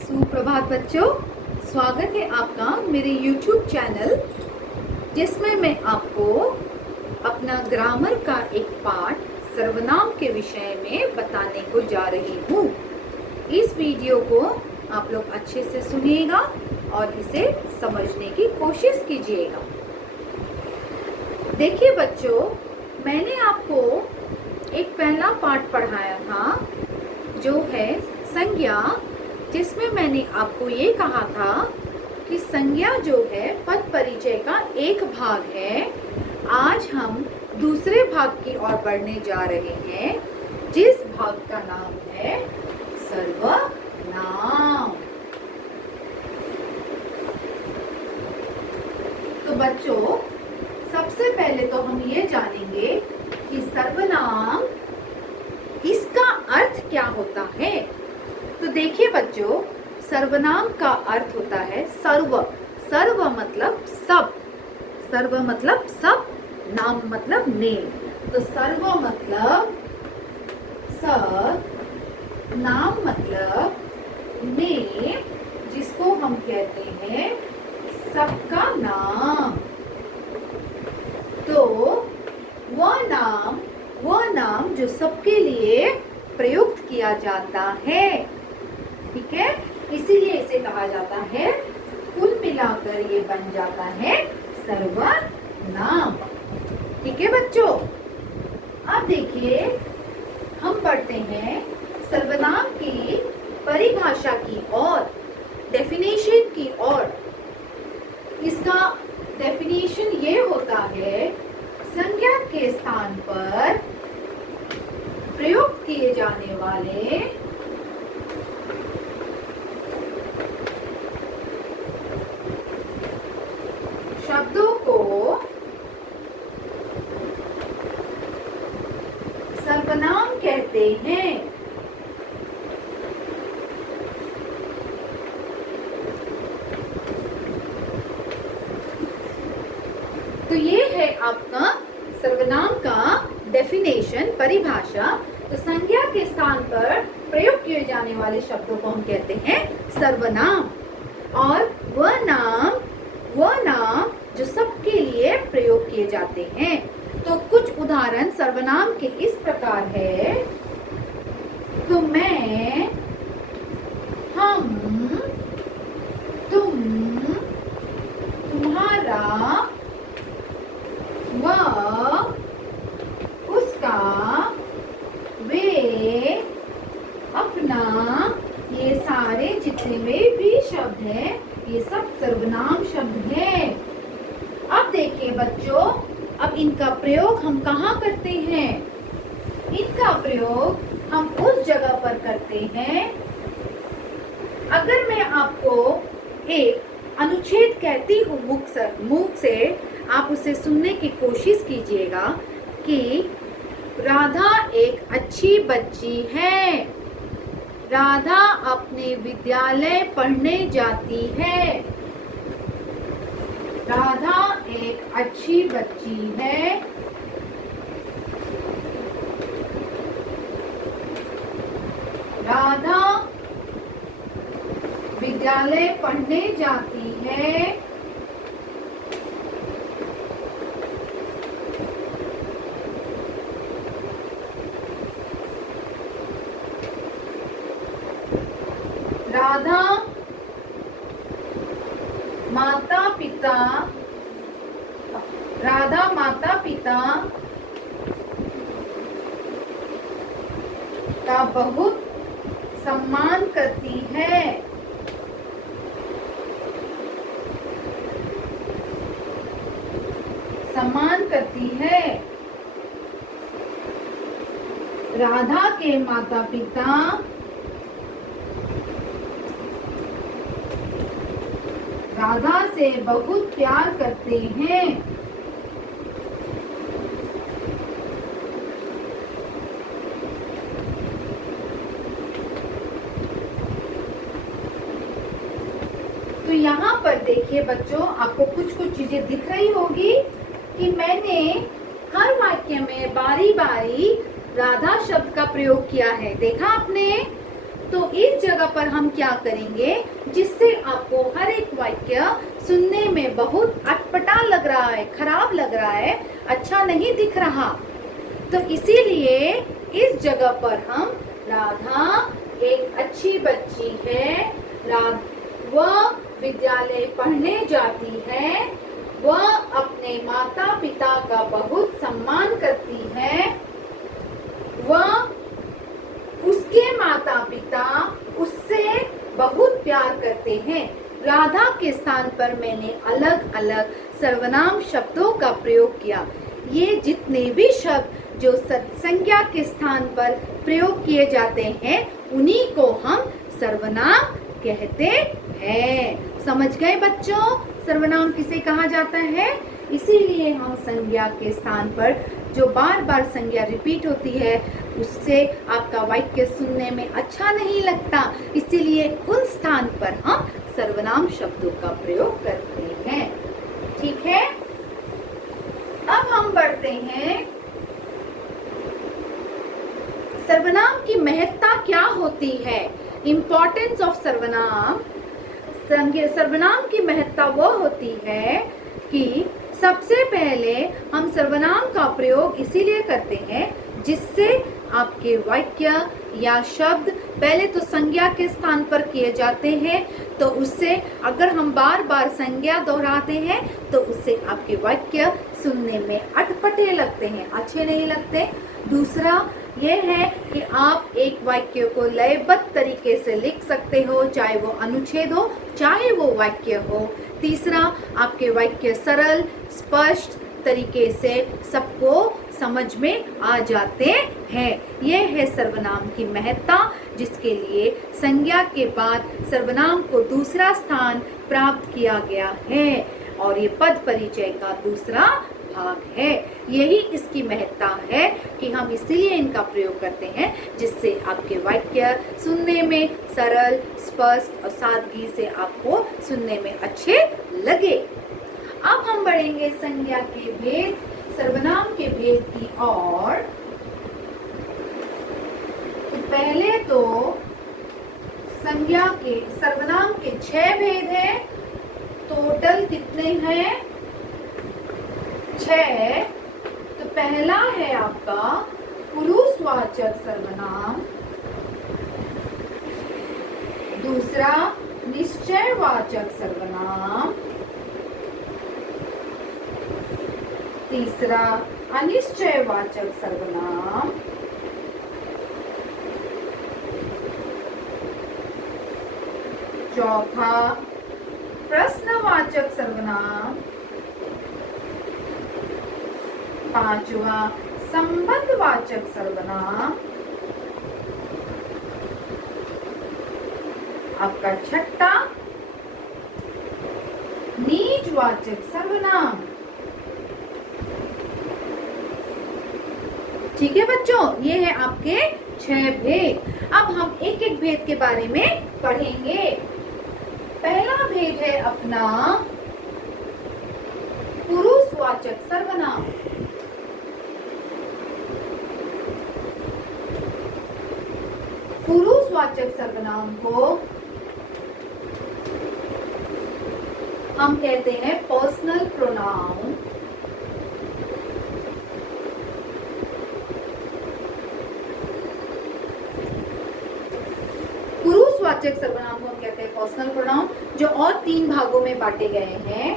सुप्रभात बच्चों, स्वागत है आपका मेरे YouTube चैनल जिसमें मैं आपको अपना ग्रामर का एक पार्ट सर्वनाम के विषय में बताने को जा रही हूँ। इस वीडियो को आप लोग अच्छे से सुनिएगा और इसे समझने की कोशिश कीजिएगा। देखिए बच्चों, मैंने आपको एक पहला पार्ट पढ़ाया था जो है संज्ञा, जिसमें मैंने आपको ये कहा था कि संज्ञा जो है पद परिचय का एक भाग है। आज हम दूसरे भाग की ओर बढ़ने जा रहे हैं, जिस भाग का नाम है सर्वनाम। तो बच्चों, सबसे पहले तो हम ये जानेंगे कि सर्वनाम, इसका अर्थ क्या होता है। तो देखिए बच्चों, सर्वनाम का अर्थ होता है सर्व। सर्व मतलब सब, सर्व मतलब सब, नाम मतलब नेम। तो सर्व मतलब सब, नाम मतलब नेम, जिसको हम कहते हैं सबका नाम। तो वह नाम जो सबके लिए प्रयुक्त किया जाता है, ठीक है, इसीलिए इसे कहा जाता है, कुल मिलाकर ये बन जाता है सर्वनाम। ठीक है बच्चों, अब देखिए हम पढ़ते हैं सर्वनाम की परिभाषा की ओर, डेफिनेशन की ओर। इसका डेफिनेशन ये होता है, संज्ञा के स्थान पर प्रयुक्त किए जाने वाले शब्दों को सर्वनाम कहते हैं। तो ये है आपका सर्वनाम का डेफिनेशन, परिभाषा। तो संज्ञा के स्थान पर प्रयोग किए जाने वाले शब्दों को हम कहते हैं सर्वनाम। और वह नाम जो सबके लिए प्रयोग किए जाते हैं। तो कुछ उदाहरण सर्वनाम के इस प्रकार है। तो मैं, हम, तुम, तुम्हारा, वह, उसका, वे, अपना, ये सारे जितने भी शब्द हैं, ये सब सर्वनाम शब्द हैं। अब देखिए बच्चों, अब इनका प्रयोग हम कहाँ करते हैं। इनका प्रयोग हम उस जगह पर करते हैं, अगर मैं आपको एक अनुच्छेद कहती हूँ मुख से आप उसे सुनने की कोशिश कीजिएगा कि राधा एक अच्छी बच्ची है, राधा अपने विद्यालय पढ़ने जाती है। राधा एक अच्छी बच्ची है, राधा विद्यालय पढ़ने जाती है। राधा माता पिता का बहुत सम्मान करती है। राधा के माता पिता राधा से बहुत प्यार करते हैं। तो यहाँ पर देखिए बच्चों, आपको कुछ चीजें दिख रही होगी कि मैंने हर वाक्य में बारी बारी राधा शब्द का प्रयोग किया है। देखा आपने? तो इस जगह पर हम क्या करेंगे, जिससे आपको हर एक वाक्य सुनने में बहुत अटपटा लग रहा है, खराब लग रहा है, अच्छा नहीं दिख रहा। तो इसीलिए इस जगह पर हम राधा एक अच्छी बच्ची है, वह विद्यालय पढ़ने जाती है, वह अपने माता पिता का बहुत सम्मान करती है, वह उसके माता पिता उससे बहुत प्यार करते हैं। राधा के स्थान पर मैंने अलग अलग सर्वनाम शब्दों का प्रयोग किया। ये जितने भी शब्द जो संज्ञा के स्थान पर प्रयोग किए जाते हैं उन्हीं को हम सर्वनाम कहते हैं। समझ गए बच्चों, सर्वनाम किसे कहा जाता है? इसीलिए हम संज्ञा के स्थान पर जो बार बार संज्ञा रिपीट होती है उससे आपका वाक्य सुनने में अच्छा नहीं लगता, इसीलिए उन स्थान पर हम सर्वनाम शब्दों का प्रयोग करते हैं। ठीक है, अब हम बढ़ते हैं, सर्वनाम की महत्ता क्या होती है। इम्पोर्टेंस ऑफ सर्वनाम। सर्वनाम की महत्ता वो होती है कि सबसे पहले हम सर्वनाम का प्रयोग इसीलिए करते हैं जिससे आपके वाक्य या शब्द पहले तो संज्ञा के स्थान पर किए जाते हैं, तो उससे अगर हम बार बार संज्ञा दोहराते हैं तो उससे आपके वाक्य सुनने में अटपटे लगते हैं, अच्छे नहीं लगते। दूसरा यह है कि आप एक वाक्य को लयबद्ध तरीके से लिख सकते हो, चाहे वो अनुच्छेद हो चाहे वो वाक्य हो। तीसरा, आपके वाक्य सरल स्पष्ट तरीके से सबको समझ में आ जाते हैं। यह है सर्वनाम की महत्ता, जिसके लिए संज्ञा के बाद सर्वनाम को दूसरा स्थान प्राप्त किया गया है और ये पद परिचय का दूसरा भाग है। यही इसकी महत्ता है कि हम इसीलिए इनका प्रयोग करते हैं जिससे आपके वाक्य सुनने में सरल स्पष्ट और सादगी से आपको सुनने में अच्छे लगे। अब हम बढ़ेंगे संज्ञा के भेद, सर्वनाम के भेद की ओर। तो पहले तो संज्ञा के सर्वनाम के 6 भेद हैं। टोटल कितने हैं? 6। तो पहला है आपका पुरुषवाचक सर्वनाम, दूसरा निश्चयवाचक सर्वनाम, तीसरा अनिश्चयवाचक सर्वनाम, चौथा प्रश्नवाचक सर्वनाम, पांचवा संबंधवाचक सर्वनाम, आपका छठा नीचवाचक सर्वनाम। ठीक है बच्चों, ये है आपके 6 भेद। अब हम एक एक भेद के बारे में पढ़ेंगे। पहला भेद है अपना पुरुषवाचक सर्वनाम। पुरुषवाचक सर्वनाम को हम कहते हैं पर्सनल प्रोनाउन। पुरुषवाचक सर्वनाम को हम कहते हैं पर्सनल प्रोनाउन, जो और 3 भागों में बांटे गए हैं,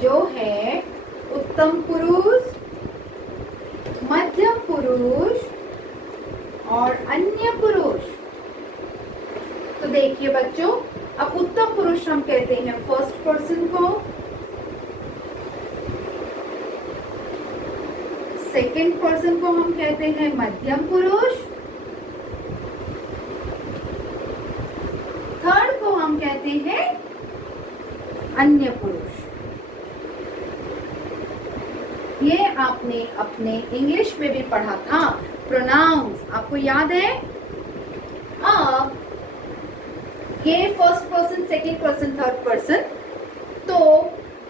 जो है उत्तम पुरुष, मध्यम पुरुष और अन्य पुरुष। तो देखिए बच्चों, अब उत्तम पुरुष हम कहते हैं फर्स्ट पर्सन को, सेकंड पर्सन को हम कहते हैं मध्यम पुरुष, थर्ड को हम कहते हैं अन्य पुरुष। ये आपने अपने इंग्लिश में भी पढ़ा था, प्रोनाउंस, आपको याद है? अब ये first person, second person, third person. तो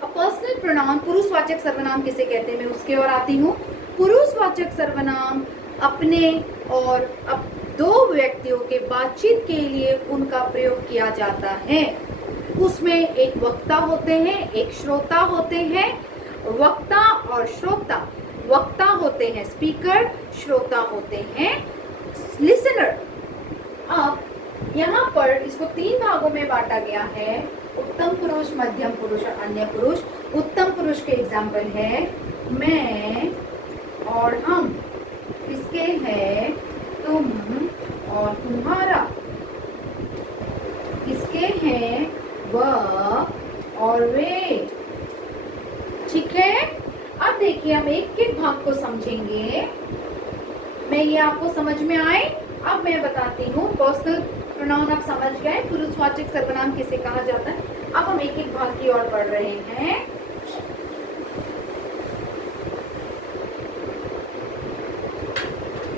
पर्सनल प्रोनाउन, पुरुषवाचक सर्वनाम किसे कहते हैं, मैं उसके ओर आती हूँ। पुरुषवाचक सर्वनाम अपने और दो व्यक्तियों के बातचीत के लिए उनका प्रयोग किया जाता है। उसमें एक वक्ता होते हैं, एक श्रोता होते हैं। वक्ता और श्रोता, वक्ता होते हैं स्पीकर, श्रोता होते हैं लिसनर। अब यहाँ पर इसको 3 भागों में बांटा गया है, उत्तम पुरुष, मध्यम पुरुष और अन्य पुरुष। उत्तम पुरुष के एग्जाम्पल है मैं और हम, किसके है तुम और तुम्हारा, किसके हैं वह और वे। ठीक है, अब देखिए हम एक एक भाग को समझेंगे। मैं ये आपको समझ में आए? अब मैं बताती हूँ। पर्सनल प्रोनाउन आप समझ गए, पुरुषवाचक सर्वनाम किसे कहा जाता है। अब हम एक एक भाग की ओर बढ़ रहे हैं।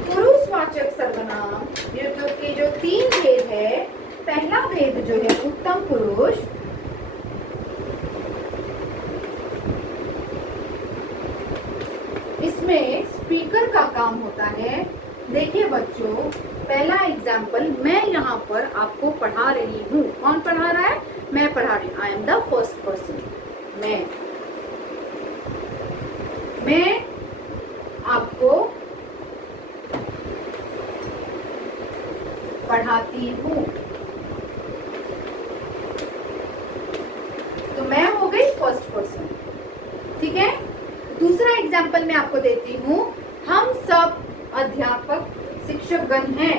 पुरुषवाचक सर्वनाम जो 3 भेद है। पहला भेद जो है उत्तम पुरुष, इसमें स्पीकर का काम होता है। देखिए बच्चों, पहला एग्जाम्पल मैं यहाँ पर आपको पढ़ा रही हूँ। कौन पढ़ा रहा है? मैं पढ़ा रही हूँ। I am the first person. मैं आपको पढ़ाती हूँ, तो मैं हो गई फर्स्ट पर्सन। ठीक है, दूसरा एग्जाम्पल मैं आपको देती हूँ। हम सब अध्यापक शिक्षकगण हैं।